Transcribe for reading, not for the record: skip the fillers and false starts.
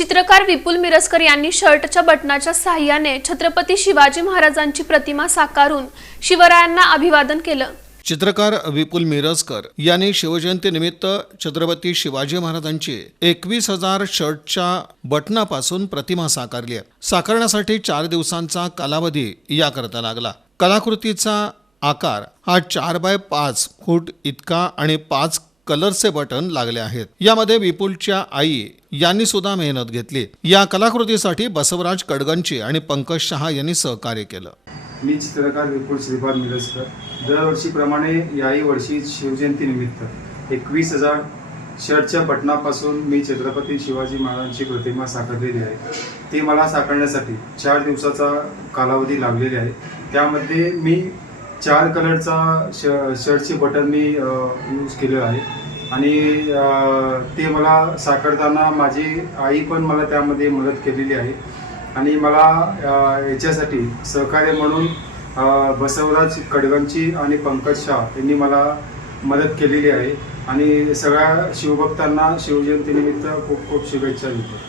चित्रकार विपुल मिरजकर यांनी शर्टच्या बटनाच्या सहाय्याने छत्रपती शिवाजी महाराजांची प्रतिमा साकारून शिवरायांना अभिवादन केलं। चित्रकार विपुल मिरजकर यांनी शिवजयंतीनिमित्त छत्रपती शिवाजी महाराजांची 21,000 शर्टच्या बटनापासून प्रतिमा साकारली आहे। साकारण्यासाठी 4 दिवसांचा कालावधी याकरता लागला। कलाकृतीचा आकार हा 4x5 फूट इतका आणि 5 कलरचे बटन लागले आहेत। यामध्ये विपुलच्या आई यांनी सुद्धा मेहनत घेतली। या कलाकृतीसाठी बसवराज कडगंची आणि पंकज शहा यांनी सहकार्य केलं। मी चित्रकार विपुल श्रीपाद मिरजकर दरवर्षीप्रमाणे याही वर्षी शिवजयंतीनिमित्त 21,000 शर्टच्या बटनापासून मी छत्रपती शिवाजी महाराजांची प्रतिमा साकारलेली आहे। ती मला साकारण्यासाठी 4 दिवसाचा कालावधी लागलेला आहे। त्यामध्ये मी 4 कलरचा शर्टचे बटन मी यूज केलेलं आहे आणि ते मला साकारताना माझी आई पण मला त्यामध्ये मदत केलेली आहे आणि मला याच्यासाठी सहकार्य म्हणून बसवराज कडगंची आणि पंकज शाह यांनी मला मदत केलेली आहे आणि सगळ्या शिवभक्तांना शिवजयंतीनिमित्त खूप खूप शुभेच्छा देतो।